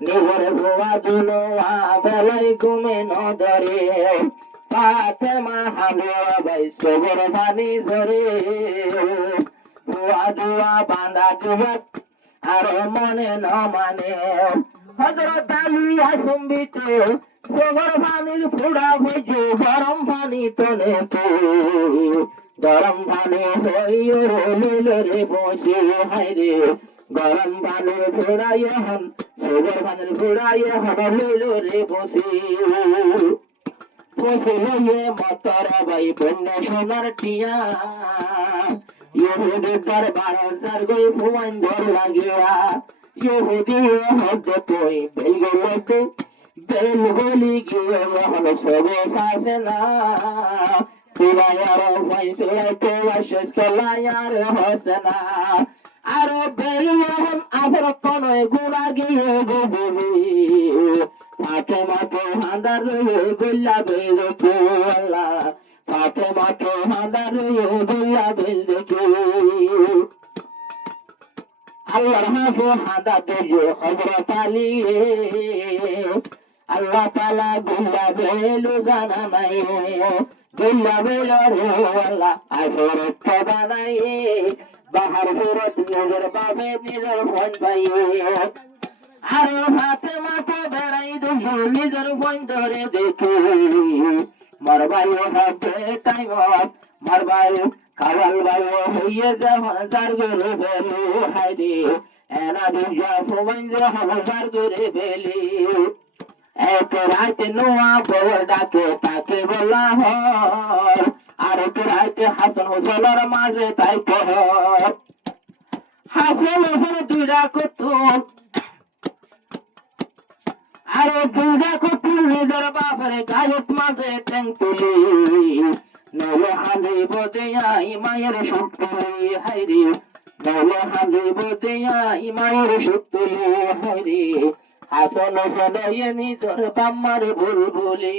নিজের ভুয়া দুলো বেলায় ঘুমে নদরে পাথে মা হাঁদুরা বাই সবর পানি ঝরে ভুয়া দুয়া বাঁধা যুবক আর মনে ন মানে হজরত আলী আসম্বিতে সবর পানির ফুড়া ভুজু গরম পানি তনে গরম পানি হইল রে বসে হাই রে গরম পানির ফুড়াই হন সবর পানির ফুড়াই হন লইল রে বসে বসে লইয়ে মতর বাই বন্য সোনার টিয়া ইহুদি দরবার সরগই ফুয়ান ধর লাগিয়া ইহুদি হদ কই বেলগলতে বেল বলি গিয়ে মহল সবে ফাসনা পিলায়ার ফাইসুরা তো ওয়াশস কলায়ার হোসনা আর বেল মহল আসর কোনয় গুলা গিয়ে গোবলি ফাতেমা তো হাঁদার গুল্লা বেল তো আল্লাহ ফাতেমা তো হাঁদার গুল্লা বেল তো আল্লাহর হাফু হাঁদা দেজো হযরত আলী আল্লাহ তাআলা গুল্লা বেলু জানা নাই গুল্লা বেল রে আল্লাহ আখরত বানাই বাহার ফিরত নিজের বাবে নিজের ফোন পাই আর ফাতেমা তো বেড়াই দুজো নিজের ফোন ধরে দেখি মারবাই হবে টাইম মারবাই কাওয়াল বায়ো হইয়ে যখন জার করে ফেলি হাইরে এনা দুজা ফোন যখন জার করে ফেলি এক রাতে নোয়া বউ ডাকে তাকে বলা হয় আর এক রাতে হাসান হোসেনের মাঝে তাই কহ হাসান হোসেন দুইটা কুতুব আর দুইটা কুতুব নিজের বাপের গায়ের মাঝে ঠ্যাং তুলি নলে হাজিব দেয়া ইমায়ের শক্তি হাইরে নলে হাজিব দেয়া ইমায়ের শক্তি হাইরে হাসন হলো নিজের বাম্মার বুলবুলি।